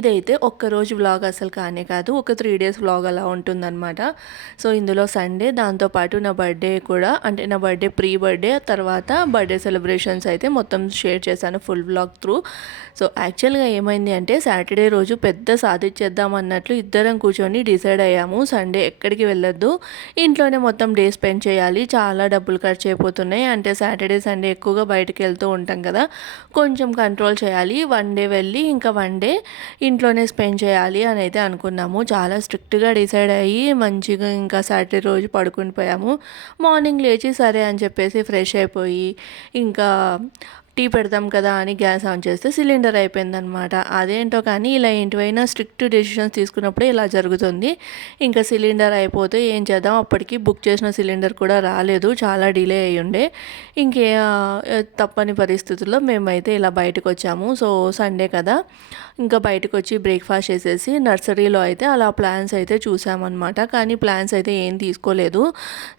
ఇదైతే ఒక్కరోజు వ్లాగ్ అసలు కానే కాదు. ఒక 3 డేస్ వ్లాగ్ అలా ఉంటుందనమాట. సో, ఇందులో సండే దాంతో పాటు నా బర్త్‌డే కూడా అంటే నా బర్త్‌డే ప్రీ బర్త్‌డే తర్వాత బర్త్‌డే సెలబ్రేషన్స్ అయితే మొత్తం షేర్ చేశాను ఫుల్ వ్లాగ్ త్రూ. సో, యాక్చువల్‌గా ఏమైంది అంటే సాటర్డే రోజు పెద్ద సాధించేద్దాం అన్నట్లు ఇద్దరం కూర్చొని డిసైడ్ అయ్యాము. సండే ఎక్కడికి వెళ్ళొద్దు. ఇంట్లోనే మొత్తం డే స్పెండ్ చేయాలి. చాలా డబ్బులు ఖర్చు అయిపోతున్నాయి. అంటే సాటర్డే, సండే ఎక్కువగా బయటకి వెళ్తూ ఉంటాం కదా! కొంచెం కంట్రోల్ చేయాలి. వన్ డే వెళ్ళి ఇంకా వన్ డే ఇంట్లోనే స్పెండ్ చేయాలి అని అయితే అనుకున్నాము. చాలా స్ట్రిక్ట్‌గా డిసైడ్ అయ్యి మంచిగా ఇంకా సాటర్డే రోజు పడుకొని పోయాము. మార్నింగ్ లేచి సరే అని చెప్పేసి ఫ్రెష్ అయిపోయి ఇంకా టీ పెడతాం కదా అని గ్యాస్ ఆన్ చేస్తే సిలిండర్ అయిపోయిందనమాట. అదేంటో కానీ ఇలా ఏంటివైనా స్ట్రిక్ట్ డెసిషన్స్ తీసుకున్నప్పుడే ఇలా జరుగుతుంది. ఇంకా సిలిండర్ అయిపోతే ఏం చేద్దాం, అప్పటికి బుక్ చేసిన సిలిండర్ కూడా రాలేదు. చాలా డిలే అయ్యుండే. ఇంకే తప్పని పరిస్థితుల్లో మేమైతే ఇలా బయటకొచ్చాము. సో, సండే కదా! ఇంకా బయటకొచ్చి బ్రేక్‌ఫాస్ట్ చేసేసి నర్సరీలో అయితే అలా ప్లాంట్స్ అయితే చూసామన్నమాట. కానీ ప్లాంట్స్ అయితే ఏం తీసుకోలేదు.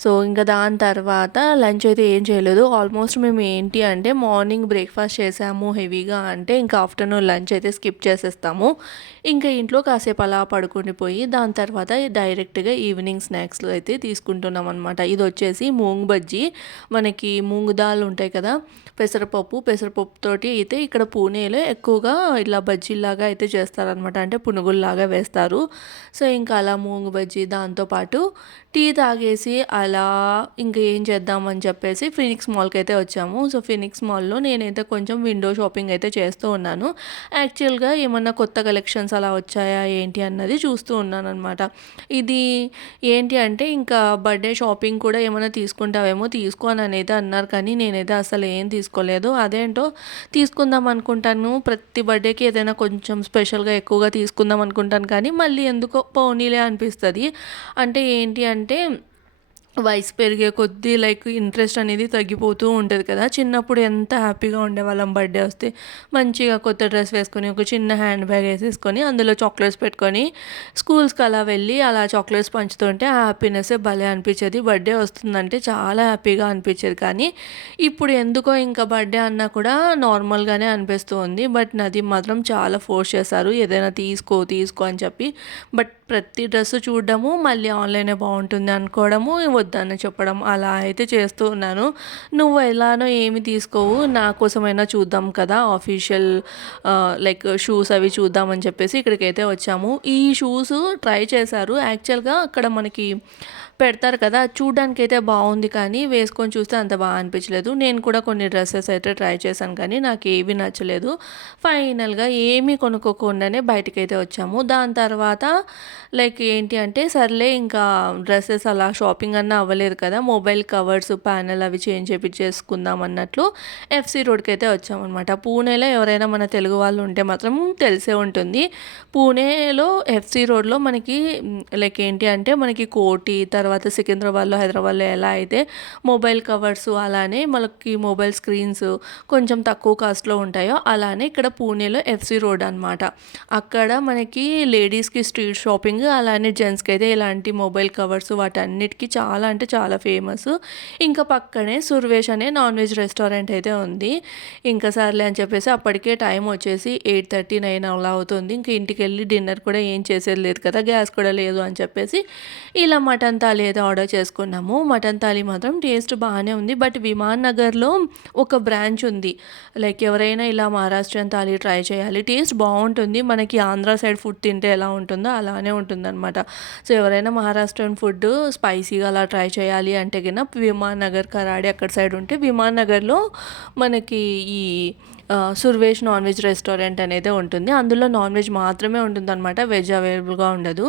సో, ఇంకా దాని తర్వాత లంచ్ అయితే ఏం చేయలేదు. ఆల్మోస్ట్ మేము ఏంటి అంటే మార్నింగ్ బ్రేక్‌ఫాస్ట్ చేసాము హెవీగా అంటే ఇంకా ఆఫ్టర్‌నూన్ లంచ్ అయితే స్కిప్ చేసేస్తాము. ఇంకా ఇంట్లో కాసేపు అలా పడుకుండిపోయి దాని తర్వాత డైరెక్ట్‌గా ఈవినింగ్ స్నాక్స్‌లో అయితే తీసుకుంటున్నామన్నమాట. ఇదొచ్చేసి మూంగ్ బజ్జీ. మనకి మూంగ్ దాల్ ఉంటాయి కదా! పెసరపప్పుతోటి అయితే ఇక్కడ పూణేలో ఎక్కువగా ఇలా బజ్జీలాగా అయితే చేస్తారనమాట. అంటే పునుగుల్లాగా వేస్తారు. సో, ఇంకా అలా మూంగ్ బజ్జీ దాంతో పాటు టీ తాగేసి అలా ఇంక ఏం చేద్దామని చెప్పేసి ఫినిక్స్ మాల్‌కి అయితే వచ్చాము. సో, ఫినిక్స్ మాల్‌లో నేనైతే కొంచెం విండో షాపింగ్ అయితే చేస్తూ ఉన్నాను. యాక్చువల్‌గా ఏమన్నా కొత్త కలెక్షన్స్ అలా వచ్చాయా ఏంటి అన్నది చూస్తూ ఉన్నాననమాట. ఇది ఏంటి అంటే ఇంకా బర్త్‌డే షాపింగ్ కూడా ఏమైనా తీసుకుంటావేమో తీసుకో అననైతే అన్నారు. కానీ నేనైతే అసలు ఏం తీసుకోలేదు. అదేంటో తీసుకుందాం అనుకుంటాను. ప్రతి బర్త్‌డేకి ఏదైనా కొంచెం స్పెషల్‌గా ఎక్కువగా తీసుకుందాం అనుకుంటాను. కానీ మళ్ళీ ఎందుకో పోనీలే అనిపిస్తది. అంటే ఏంటి అంటే వయసు పెరిగే కొద్దీ లైక్ ఇంట్రెస్ట్ అనేది తగ్గిపోతూ ఉంటది కదా! చిన్నప్పుడు ఎంత హ్యాపీగా ఉండేవాళ్ళం బర్త్‌డే వస్తే. మంచిగా కొత్త డ్రెస్ వేసుకొని, ఒక చిన్న హ్యాండ్ బ్యాగ్ ఏసేసుకొని, అందులో చాక్లెట్స్ పెట్టుకొని, స్కూల్స్‌కి అలా వెళ్ళి అలా చాక్లెట్స్ పంచుతుంటే ఆ హ్యాపీనెస్సే భలే అనిపిచ్చేది. బర్త్‌డే వస్తుందంటే చాలా హ్యాపీగా అనిపిచ్చేది. కానీ ఇప్పుడు ఎందుకో ఇంకా బర్త్‌డే అన్నా కూడా నార్మల్‌గానే అనిపిస్తూ ఉంది. బట్ నాది మాత్రం చాలా ఫోర్స్ చేశారు. ఏదైనా తీసుకో, తీసుకో అని చెప్పి. బట్ ప్రతి డ్రెస్సు చూడడము, మళ్ళీ ఆన్‌లైనే బావుంటుంది అనుకోవడము, వద్దని చెప్పడం అలా అయితే చేస్తూ ఉన్నాను. నువ్వు ఎలానో ఏమి తీసుకోవు, నా కోసమైనా చూద్దాం కదా! ఆఫీషియల్ లైక్ షూస్ అవి చూద్దామని చెప్పేసి ఇక్కడికైతే వచ్చాము. ఈ షూస్ ట్రై చేశారు. యాక్చువల్‌గా అక్కడ మనకి పెడతారు కదా! చూడ్డానికైతే బావుంది కానీ వేసుకొని చూస్తే అంత అనిపించలేదు. నేను కూడా కొన్ని డ్రెసెస్ అయితే ట్రై చేశాను కానీ నాకేవి నచ్చలేదు. ఫైనల్‌గా ఏమీ కొనుక్కోకుండానే బయటికైతే వచ్చాము. దాని తర్వాత లైక్ ఏంటి అంటే సర్లే ఇంకా డ్రెసెస్ అలా షాపింగ్ అన్నా అవ్వలేదు కదా! మొబైల్ కవర్స్, ప్యానెల్ అవి చేంజ్ చేపిచ్చేసుకుందాం అన్నట్లు ఎఫ్‌సీ రోడ్‌కైతే వచ్చామనమాట. పూణేలో ఎవరైనా మన తెలుగు వాళ్ళు ఉంటే మాత్రం తెలిసే ఉంటుంది. పూణేలో ఎఫ్‌సీ రోడ్‌లో మనకి లైక్ ఏంటి అంటే మనకి కోటి తర్వాత సికింద్రాబాద్‌లో, హైదరాబాద్‌లో ఎలా అయితే మొబైల్ కవర్స్ అలానే మనకి మొబైల్ స్క్రీన్స్ కొంచెం తక్కువ కాస్ట్‌లో ఉంటాయో అలానే ఇక్కడ పూణేలో ఎఫ్‌సీ రోడ్ అనమాట. అక్కడ మనకి లేడీస్‌కి స్ట్రీట్ షాపింగ్ అలానే జెంట్స్‌కి అయితే ఇలాంటి మొబైల్ కవర్స్ వాటన్నిటికి చాలా అంటే చాలా ఫేమస్. ఇంకా పక్కనే సుర్వేష్ అనే నాన్ వెజ్ రెస్టారెంట్ అయితే ఉంది. ఇంకా సర్లే అని చెప్పేసి అప్పటికే టైం వచ్చేసి 8:30, 9 అలా అవుతుంది. ఇంక ఇంటికెళ్ళి డిన్నర్ కూడా ఏం చేసేది లేదు కదా! గ్యాస్ కూడా లేదు అని చెప్పేసి ఇలా మటన్ థాలీ అయితే ఆర్డర్ చేసుకున్నాము. మటన్ థాలీ మాత్రం టేస్ట్ బాగానే ఉంది. బట్ విమాన్ నగర్‌లో ఒక బ్రాంచ్ ఉంది. లైక్ ఎవరైనా ఇలా మహారాష్ట్రియన్ థాలీ ట్రై చేయాలి. టేస్ట్ బావుంటుంది. మనకి ఆంధ్ర సైడ్ ఫుడ్ తింటే ఎలా ఉంటుందో అలానే ఉంటుందనమాట. సో, ఎవరైనా మహారాష్ట్రియన్ ఫుడ్ స్పైసీగా అలా ట్రై చేయాలి అంటే గిన విమాన్ నగర్, కరాడి అక్కడ సైడ్ ఉంటే విమాన్ నగర్‌లో మనకి ఈ సుర్వేష్ నాన్ వెజ్ రెస్టారెంట్ అనేది ఉంటుంది. అందులో నాన్ వెజ్ మాత్రమే ఉంటుందనమాట. వెజ్ అవైలబుల్‌గా ఉండదు.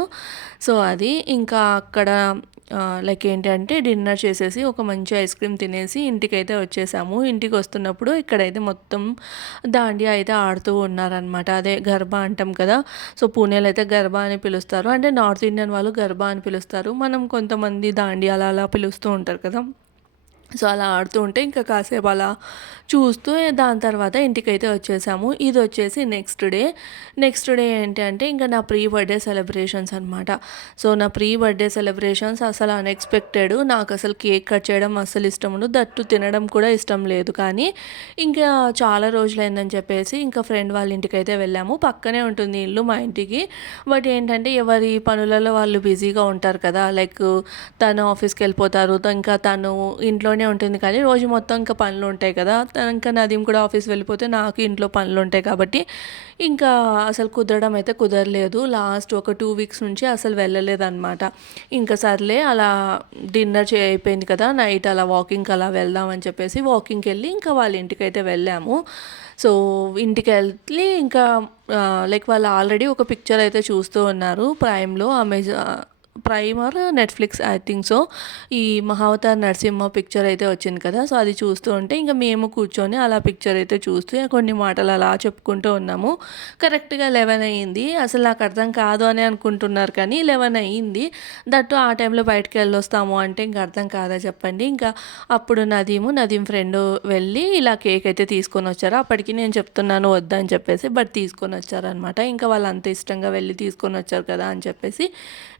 సో, అది ఇంకా అక్కడ లైక్ ఏంటంటే డిన్నర్ చేసేసి ఒక మంచి ఐస్ క్రీమ్ తినేసి ఇంటికైతే వచ్చేసాము. ఇంటికి వస్తున్నప్పుడు ఇక్కడైతే మొత్తం దాండియా అయితే ఆడుతూ ఉన్నారనమాట. అదే గర్బా అంటాం కదా! సో, పూణేలో అయితే గర్బా అని పిలుస్తారు. అంటే నార్త్ ఇండియన్ వాళ్ళు గర్బా అని పిలుస్తారు. మనం కొంతమంది దాండియా అలా అలా పిలుస్తూ ఉంటారు కదా! సో అలా ఆడుతూ ఉంటే ఇంకా కాసేపు అలా చూస్తూ దాని తర్వాత ఇంటికైతే వచ్చేసాము. ఇది వచ్చేసి నెక్స్ట్ డే ఏంటి అంటే ఇంకా నా ప్రీ బర్త్డే సెలబ్రేషన్స్ అనమాట. సో నా ప్రీ బర్త్డే సెలబ్రేషన్స్ అసలు అన్ఎక్స్పెక్టెడ్. నాకు అసలు కేక్ కట్ చేయడం అస్సలు ఇష్టం ఉండదు, దట్టు తినడం కూడా ఇష్టం లేదు. కానీ ఇంకా చాలా రోజులైందని చెప్పేసి ఇంకా ఫ్రెండ్ వాళ్ళ ఇంటికైతే వెళ్ళాము. పక్కనే ఉంటుంది ఇల్లు మా ఇంటికి. బట్ ఏంటంటే ఎవరి పనులలో వాళ్ళు బిజీగా ఉంటారు కదా, లైక్ తను ఆఫీస్కి వెళ్ళిపోతారు, ఇంకా తను ఇంట్లోనే ఉంటుంది. కానీ రోజు మొత్తం ఇంకా పనులు ఉంటాయి కదా, ఇంకా నదీం కూడా ఆఫీస్ వెళ్ళిపోతే నాకు ఇంట్లో పనులు ఉంటాయి కాబట్టి ఇంకా అసలు కుదరడం అయితే కుదరలేదు. లాస్ట్ ఒక 2 వీక్స్ నుంచి అసలు వెళ్ళలేదన్నమాట. ఇంకా సర్లే అలా డిన్నర్ అయిపోయింది కదా, నైట్ అలా వాకింగ్కి అలా వెళ్దామని చెప్పేసి వాకింగ్కి వెళ్ళి ఇంకా వాళ్ళ ఇంటికి అయితే వెళ్ళాము. సో ఇంటికి వెళ్ళి ఇంకా లైక్ వాళ్ళు ఆల్రెడీ ఒక పిక్చర్ అయితే చూస్తూ ఉన్నారు ప్రైమ్లో, Prime or Netflix I think so. ఈ మహావతార్ నరసింహ పిక్చర్ అయితే వచ్చింది కదా, సో అది చూస్తూ ఉంటే ఇంకా మేము కూర్చొని అలా పిక్చర్ అయితే చూస్తూ కొన్ని మాటలు అలా చెప్పుకుంటూ ఉన్నాము. కరెక్ట్గా 11 అయ్యింది. అసలు నాకు అర్థం కాదు అని అనుకుంటున్నారు కానీ 11 అయ్యింది. దట్టు ఆ టైంలో బయటకు వెళ్ళొస్తాము అంటే ఇంకా అర్థం కాదా చెప్పండి. ఇంకా అప్పుడు నదీం ఫ్రెండ్ వెళ్ళి ఇలా కేక్ అయితే తీసుకొని వచ్చారు. అప్పటికి నేను చెప్తున్నాను వద్దని చెప్పేసి, బట్ తీసుకొని వచ్చారనమాట. ఇంకా వాళ్ళు అంత ఇష్టంగా వెళ్ళి తీసుకొని వచ్చారు కదా అని చెప్పేసి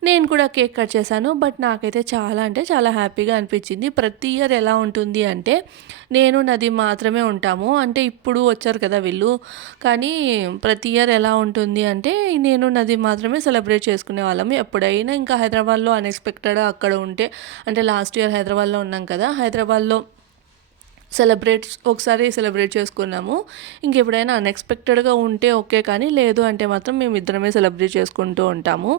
నేను కూడా కేక్ కట్ చేశాను. బట్ నాకైతే చాలా అంటే చాలా హ్యాపీగా అనిపించింది. ప్రతి ఇయర్ ఎలా ఉంటుంది అంటే నేను నదీం మాత్రమే ఉంటాము. అంటే ఇప్పుడు వచ్చారు కదా వీళ్ళు, కానీ ప్రతి ఇయర్ ఎలా ఉంటుంది అంటే నేను నదీం మాత్రమే సెలబ్రేట్ చేసుకునే వాళ్ళము. ఎప్పుడైనా ఇంకా హైదరాబాద్లో అన్ఎక్స్పెక్టెడ్ అక్కడ ఉంటే, అంటే లాస్ట్ ఇయర్ హైదరాబాద్లో ఉన్నాం కదా, హైదరాబాద్లో ఒకసారి సెలబ్రేట్ చేసుకున్నాము. ఇంకెప్పుడైనా అన్ఎక్స్పెక్టెడ్గా ఉంటే ఓకే, కానీ లేదు అంటే మాత్రం మేము ఇద్దరమే సెలబ్రేట్ చేసుకుంటూ ఉంటాము.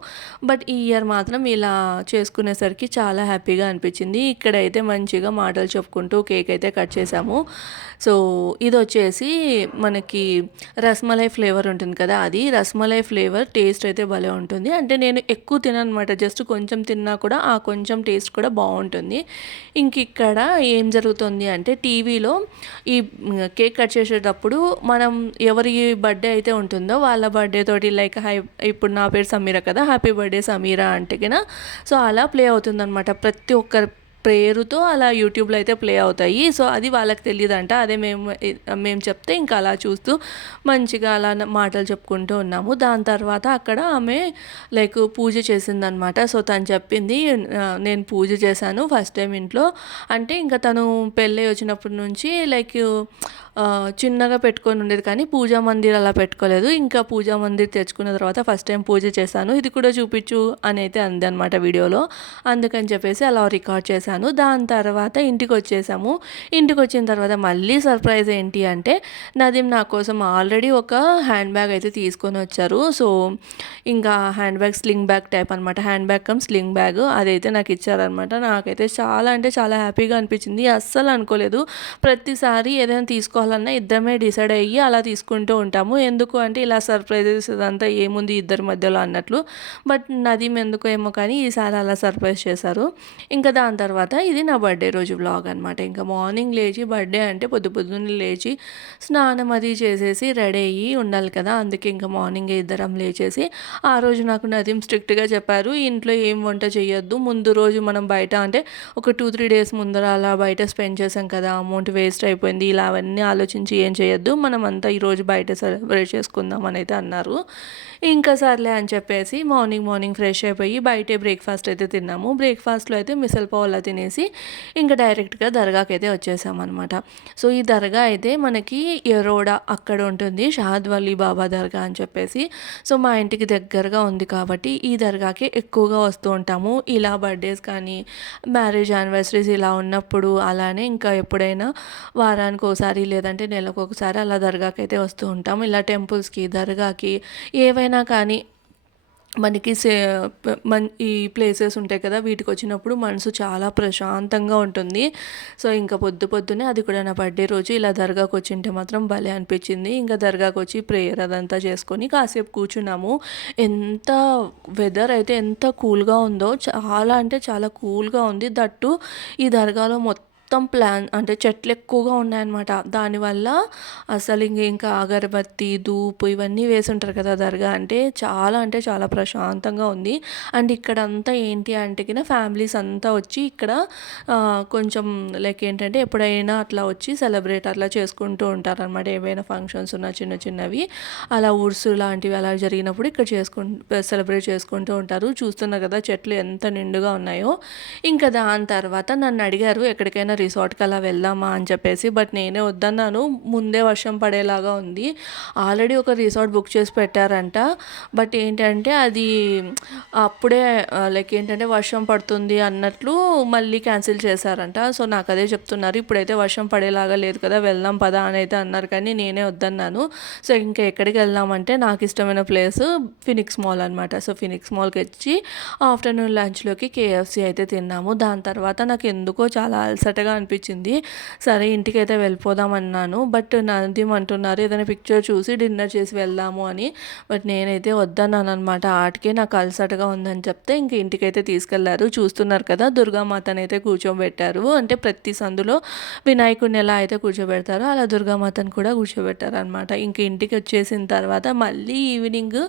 బట్ ఈ ఇయర్ మాత్రం ఇలా చేసుకునేసరికి చాలా హ్యాపీగా అనిపించింది. ఇక్కడైతే మంచిగా మాటలు చెప్పుకుంటూ కేక్ అయితే కట్ చేసాము. సో ఇది వచ్చేసి మనకి రస్మలై ఫ్లేవర్ ఉంటుంది కదా, అది రస్మలై ఫ్లేవర్ టేస్ట్ అయితే భలే ఉంటుంది. అంటే నేను ఎక్కువ తినను అనమాట, జస్ట్ కొంచెం తిన్నా కూడా ఆ కొంచెం టేస్ట్ కూడా బాగుంటుంది. ఇంక ఇక్కడ ఏం జరుగుతుంది అంటే టీవీలో ఈ కేక్ కట్ చేసేటప్పుడు మనం ఎవరి బర్త్డే అయితే ఉంటుందో వాళ్ళ బర్త్డే తోటి లైక్ ఇప్పుడు నా పేరు సమీర కదా, హ్యాపీ బర్త్డే సమీర అంటే కినా సో అలా ప్లే అవుతుందన్నమాట. ప్రతి ఒక్కరి పేరుతో అలా యూట్యూబ్లో అయితే ప్లే అవుతాయి. సో అది వాళ్ళకి తెలియదంట. అదే మేము చెప్తే ఇంకా అలా చూస్తూ మంచిగా అలా మాటలు చెప్పుకుంటూ ఉన్నాము. దాని తర్వాత అక్కడ ఆమె లైక్ పూజ చేసిందనమాట. సో తను చెప్పింది, నేను పూజ చేశాను ఫస్ట్ టైం ఇంట్లో. అంటే ఇంకా తను పెళ్ళి వచ్చినప్పటి నుంచి లైక్ చిన్నగా పెట్టుకొని ఉండేది, కానీ పూజా మందిర్ అలా పెట్టుకోలేదు. ఇంకా పూజా మందిర్ తెచ్చుకున్న తర్వాత ఫస్ట్ టైం పూజ చేశాను, ఇది కూడా చూపించు అని అయితే అంది అనమాట వీడియోలో. అందుకని చెప్పేసి అలా రికార్డ్ చేశాను. దాని తర్వాత ఇంటికి వచ్చేసాము. ఇంటికి వచ్చిన తర్వాత మళ్ళీ సర్ప్రైజ్ ఏంటి అంటే నదీం నా కోసం ఆల్రెడీ ఒక హ్యాండ్ బ్యాగ్ అయితే తీసుకొని వచ్చారు. సో ఇంకా handbag sling bag type అనమాట, handbag cum sling bag అదైతే నాకు ఇచ్చారనమాట. నాకైతే చాలా అంటే చాలా హ్యాపీగా అనిపించింది. అస్సలు అనుకోలేదు. ప్రతిసారి ఏదైనా తీసుకోవాలన్నా ఇద్దరమే డిసైడ్ అయ్యి అలా తీసుకుంటూ ఉంటాము. ఎందుకు అంటే ఇలా సర్ప్రైజెస్ ఇదంతా ఏముంది ఇద్దరి మధ్యలో అన్నట్లు. బట్ నదీం ఎందుకో ఏమో కానీ ఈసారి అలా సర్ప్రైజ్ చేశారు. ఇంకా దాని తర్వాత ఇది నా బర్త్డే రోజు వ్లాగ్ అనమాట. ఇంకా మార్నింగ్ లేచి, బర్త్డే అంటే పొద్దున్నే లేచి స్నానం అది చేసేసి రెడీ అయ్యి ఉండాలి కదా, అందుకే ఇంకా మార్నింగే ఇద్దరం లేచేసి ఆ రోజు నాకు నదీం స్ట్రిక్ట్గా చెప్పారు, ఇంట్లో ఏం వంట చేయొద్దు, ముందు రోజు మనం బయట అంటే ఒక 2-3 డేస్ ముందర అలా బయట స్పెండ్ చేసాం కదా, అమౌంట్ వేస్ట్ అయిపోయింది, ఇలా అవన్నీ ఆలోచించి ఏం చేయొద్దు, మనం అంతా ఈరోజు బయట సెలబ్రేట్ చేసుకుందాం అని అయితే అన్నారు. ఇంకా సర్లే అని చెప్పేసి మార్నింగ్ ఫ్రెష్ అయిపోయి బయటే బ్రేక్ఫాస్ట్ అయితే తిన్నాము. బ్రేక్ఫాస్ట్లో అయితే మిసల్ పావ్ అలా తినేసి ఇంకా డైరెక్ట్గా దర్గాకి అయితే వచ్చేసామన్నమాట. సో ఈ దర్గా అయితే మనకి ఎరోడా అక్కడ ఉంటుంది, షాద్ వలీ బాబా దర్గా అని చెప్పేసి. సో మా ఇంటికి దగ్గరగా ఉంది కాబట్టి ఈ దర్గాకి ఎక్కువగా వస్తూ ఉంటాము. ఇలా బర్త్డేస్ కానీ మ్యారేజ్ యానివర్సరీస్ ఇలా ఉన్నప్పుడు, అలానే ఇంకా ఎప్పుడైనా వారానికి ఒకసారి లేదంటే నెలకు ఒకసారి అలా దర్గాకి అయితే వస్తూ ఉంటాము. ఇలా టెంపుల్స్కి, దర్గాకి ఏవైనా కానీ మనకి ఈ ప్లేసెస్ ఉంటాయి కదా, వీటికి వచ్చినప్పుడు మనసు చాలా ప్రశాంతంగా ఉంటుంది. సో ఇంకా పొద్దున్నే అది కూడా నా బర్త్డే రోజు ఇలా దర్గాకి వచ్చింటే మాత్రం భలే అనిపించింది. ఇంకా దర్గాకి వచ్చి ప్రేయర్ అదంతా చేసుకొని కాసేపు కూర్చున్నాము. ఎంత వెదర్ అయితే ఎంత కూల్గా ఉందో, చాలా అంటే చాలా కూల్గా ఉంది. దట్టు ఈ దర్గాలో మొత్తం ప్లాన్ అంటే చెట్లు ఎక్కువగా ఉన్నాయన్నమాట. దానివల్ల అసలు ఇంకా అగరబత్తి, ధూపు ఇవన్నీ వేసుంటారు కదా దర్గా అంటే చాలా ప్రశాంతంగా ఉంది. అండ్ ఇక్కడంతా ఏంటి అంటే ఫ్యామిలీస్ అంతా వచ్చి ఇక్కడ కొంచెం లైక్ ఏంటంటే ఎప్పుడైనా అట్లా వచ్చి సెలబ్రేట్ అట్లా చేసుకుంటూ ఉంటారనమాట. ఏవైనా ఫంక్షన్స్ ఉన్న చిన్న చిన్నవి అలా ఉర్సు లాంటివి అలా జరిగినప్పుడు ఇక్కడ సెలబ్రేట్ చేసుకుంటూ ఉంటారు. చూస్తున్నారు కదా చెట్లు ఎంత నిండుగా ఉన్నాయో. ఇంకా దాని తర్వాత నన్ను అడిగారు ఎక్కడికైనా రిసార్ట్కి అలా వెళ్దామా అని చెప్పేసి. బట్ నేనే వద్దన్నాను. ముందే వర్షం పడేలాగా ఉంది. ఆల్రెడీ ఒక రిసార్ట్ బుక్ చేసి పెట్టారంట. బట్ ఏంటంటే అది అప్పుడే లైక్ ఏంటంటే వర్షం పడుతుంది అన్నట్లు మళ్ళీ క్యాన్సిల్ చేశారంట. సో నాకు అదే చెప్తున్నారు, ఇప్పుడైతే వర్షం పడేలాగా లేదు కదా, వెళ్దాం పదా అని అయితే అన్నారు. కానీ నేనే వద్దన్నాను. సో ఇంకా ఎక్కడికి వెళ్దామంటే నాకు ఇష్టమైన ప్లేస్ ఫినిక్స్ మాల్ అనమాట. సో ఫినిక్స్ మాల్కి వచ్చి ఆఫ్టర్నూన్ లంచ్లోకి కేఎఫ్సి అయితే తిన్నాము. దాని తర్వాత నాకు ఎందుకో చాలా అలసటగా అనిపించింది. సరే ఇంటికైతే వెళ్ళిపోదాం అన్నాను. బట్ నదీం అంటున్నారు ఏదైనా పిక్చర్ చూసి డిన్నర్ చేసి వెళ్దాము అని. బట్ నేనైతే వద్దన్నాను అనమాట. ఆటకే నాకు అలసటగా ఉందని చెప్తే ఇంక ఇంటికైతే తీసుకెళ్లారు. చూస్తున్నారు కదా దుర్గామాతను అయితే కూర్చోబెట్టారు. అంటే ప్రతి సందులో వినాయకుడిని ఎలా అయితే కూర్చోబెడతారో అలా దుర్గామాతను కూడా కూర్చోబెట్టారు అనమాట. ఇంక ఇంటికి వచ్చేసిన తర్వాత మళ్ళీ ఈవినింగ్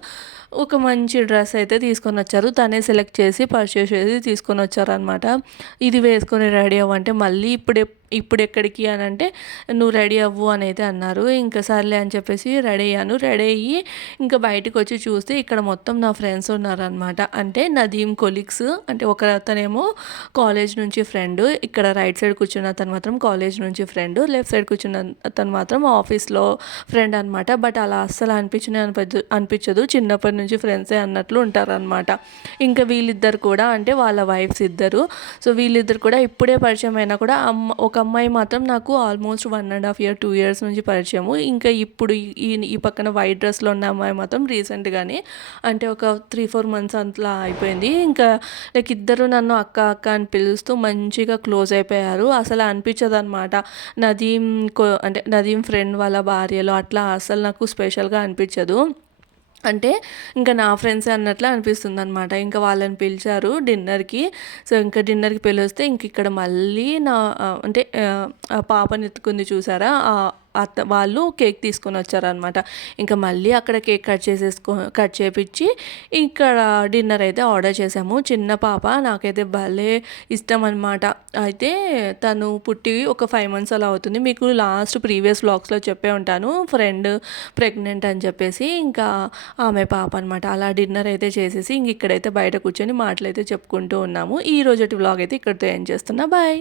ఒక మంచి డ్రెస్ అయితే తీసుకొని వచ్చారు. తనే సెలెక్ట్ చేసి పర్చేస్ చేసి తీసుకొని వచ్చారనమాట. ఇది వేసుకొని రెడీ అవ్వంటే మళ్ళీ ఇప్పుడు ఎక్కడికి అని అంటే నువ్వు రెడీ అవ్వు అని అయితే అన్నారు. ఇంకా సర్లే అని చెప్పేసి రెడీ అయ్యాను. రెడీ అయ్యి ఇంకా బయటకు వచ్చి చూస్తే ఇక్కడ మొత్తం నా ఫ్రెండ్స్ ఉన్నారనమాట. అంటే నదీం కొలీగ్స్. అంటే ఒక అతనేమో కాలేజ్ నుంచి ఫ్రెండ్, ఇక్కడ రైట్ సైడ్ కూర్చున్న అతను మాత్రం కాలేజ్ నుంచి ఫ్రెండ్, లెఫ్ట్ సైడ్ కూర్చున్న అతను మాత్రం ఆఫీస్లో ఫ్రెండ్ అనమాట. బట్ అలా అస్సలు అనిపించదు. చిన్నప్పటి నుంచి ఫ్రెండ్సే అన్నట్లు ఉంటారనమాట. ఇంకా వీళ్ళిద్దరు కూడా అంటే వాళ్ళ వైఫ్స్ ఇద్దరు. సో వీళ్ళిద్దరు కూడా ఇప్పుడే పరిచయం అయినా కూడా ఒక అమ్మాయి మాత్రం నాకు ఆల్మోస్ట్ 1.5 year 2 years నుంచి పరిచయము. ఇంకా ఇప్పుడు ఈ పక్కన వైట్ డ్రెస్లో ఉన్న అమ్మాయి మాత్రం రీసెంట్గానే అంటే ఒక 3-4 months అట్లా అయిపోయింది. ఇంకా లైక్ ఇద్దరు నన్ను అక్క అక్క అని పిలుస్తూ మంచిగా క్లోజ్ అయిపోయారు. అసలు అనిపించదు అనమాట అంటే నదీం ఫ్రెండ్ వాళ్ళ భార్యలో అట్లా అసలు నాకు స్పెషల్గా అనిపించదు. అంటే ఇంకా నా ఫ్రెండ్సే అన్నట్లు అనిపిస్తుంది అనమాట. ఇంకా వాళ్ళని పిలిచారు డిన్నర్కి. సో ఇంకా డిన్నర్కి పిలిస్తే ఇక్కడ మళ్ళీ అంటే పాపని ఎత్తుకుంది చూసారా, వాళ్ళు కేక్ తీసుకొని వచ్చారనమాట. ఇంకా మళ్ళీ అక్కడ కేక్ కట్ చేపించి ఇక్కడ డిన్నర్ అయితే ఆర్డర్ చేసాము. చిన్న పాప నాకైతే భలే ఇష్టం అనమాట. అయితే తను పుట్టి ఒక 5 months అలా అవుతుంది. మీకు ప్రీవియస్ వ్లాగ్స్లో చెప్పే ఉంటాను ఫ్రెండ్ ప్రెగ్నెంట్ అని చెప్పేసి. ఇంకా ఆమె పాప అనమాట. అలా డిన్నర్ అయితే చేసేసి ఇక్కడైతే బయట కూర్చొని మాటలు అయితే చెప్పుకుంటూ ఉన్నాము. ఈ రోజటి వ్లాగ్ అయితే ఇక్కడితో ఎండ్ చేస్తున్నా. బాయ్.